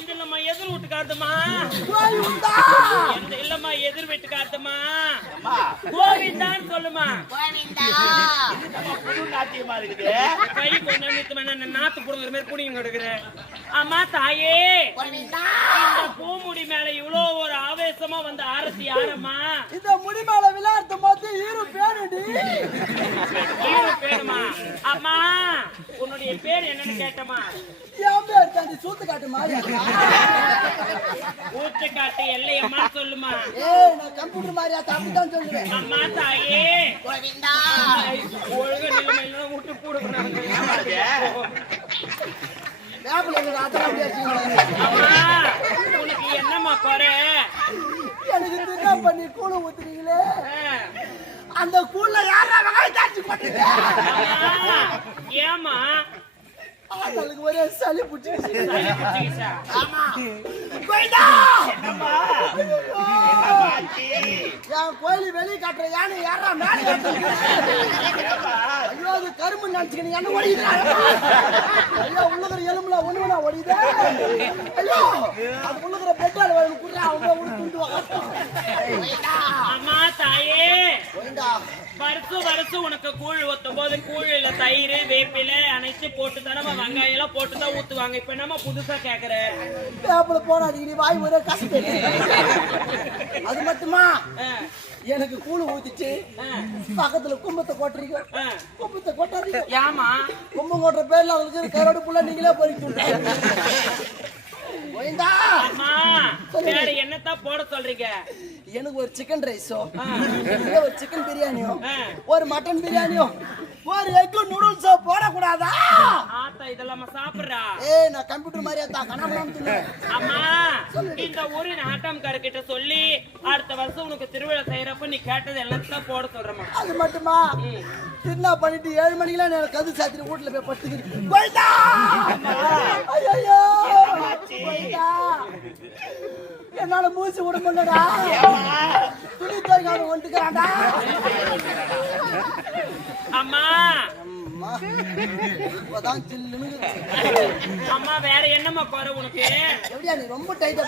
எந்த இல்லம்மா எதிர் வீட்டுக்காரதுமா எந்த இல்லம்மா எதிர் வீட்டுக்காரதுமா கோவிந்தான்னு சொல்லுமா புது நாட்டியமா இருக்குது. கை கொஞ்சம் நிறுத்துமா நாத்து புடுங்குற மாதிரி புடிங்க கிடக்குறேன். அம்மா தாயே இந்த பூமுடி மேல இவ்வளவு ஒரு ஆவேசமா வந்து ஆரத்தி யாரம்மா? இந்த முடி மேல விளையாட்டு போது ஈரு பேருடி பேருமா? அம்மா உன்னுடைய பேர் என்னன்னு கேட்டமா? என் பேர் தாண்டி சூத்து காட்டு மாதிரி. ஊத்து காட்டு எல்லையம்மா சொல்லுமா? ஏய் நான் கம்ப்யூட்டர் மாதிரியா அப்படிதான் சொல்லுவேன். அம்மா தாயே ஒழுங்கு நிலைமையில விட்டு போடுங்க. உனக்கு என்னம்மா குறை? எனக்கு தின்னா பண்ணி கூழ ஊத்துறீங்களே, அந்த கூழ்ல யாரா வெங்காயம் தாச்சி போட்டீங்க? ஏமா அதுக்கு ஒரே சளி பிடிச்சிருச்சு. ஆமா என் கோயில் வெளியே காட்டுற யானை யாரா மேலே ஐயோ அது கரும்பு நினைச்சுக்கணும் என்ன ஓடிக்கிறாங்க. ஐயோ உள்ளுக்கிற எலும்புல ஒண்ணுனா ஓடிதா. ஐயோ அது உள்ளுக்கிற பெட்ரோல் வேணும் குடுறா அவங்க உடுத்துட்டு அம்மா தாயே வருஷம் உனக்கு கூழ் ஊத்தும் போது கூழில தயிர் வேப்பில அனைத்து போட்டு தானே வெங்காயம் எல்லாம் போட்டுதான் ஊத்துவாங்க. இப்ப என்னமா புதுசா கேக்குற? வேப்பில போடாதீங்க நீ வாய் ஒரே கஷ்டம். அது மட்டுமா எனக்கு கூழ் ஊத்திச்சு பக்கத்துல கும்பத்தை கொட்டுறீங்க. கும்பத்தை கொட்டாதீங்க. ஏமா கும்பம் கொட்டுற பேர்ல அவங்களுக்கு கரோடு புள்ள நீங்களே பறிச்சு என்னத்தான் போட சொல்றீங்க? எனக்கு ஒரு சிக்கன் ரைஸோ ஒரு சிக்கன் பிரியாணியோ ஒரு மட்டன் பிரியாணியோ ஒரு எக் நூடுல்ஸோ போடக்கூடாதா? ஆத்தா இதெல்லாம் சாப்பிடுறா? ஏய் நான் கம்ப்யூட்டர் மாதிரியா தான் கணவன் சொல்லுவேன். அம்மா இந்த ஊரின் ஆட்டம்காரர்கிட்ட சொல்லி அடுத்த வருஷம் உனக்கு திருவிழா செய்யறப்ப நீ கேட்டது எல்லாத்தையும் போட சொல்றமா? அது மட்டுமா தின்னா பண்ணிட்டு 7 மணிக்கெல்லாம் நான் கது சாத்திரி வீட்டுல போய் படுத்துக்கிறேன். என்னால மூச்சு விட முடியலடா. துணி துவைக்காம வந்துக்கிறான்டா. அம்மா இப்பதான் சில்லுன்னு அம்மா வேற என்னம்மா குறை உனக்கு? எப்படியா நீ ரொம்ப டைட்டா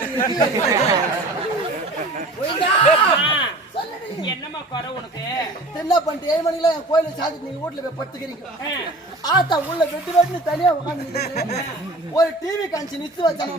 என்னம்மா குறை உனக்கு? என்ன பண்ணிட்டு 7 மணிக்கெல்லாம் என் கோயில சாத்திட்டு நீங்க வீட்டுல போய் படுத்துக்கிறீங்க. ஆத்தா உள்ள வெட்டு வெட்டுன்னு தனியா உட்காந்து ஒரு டிவி காமிச்சு நிச்சு வச்சான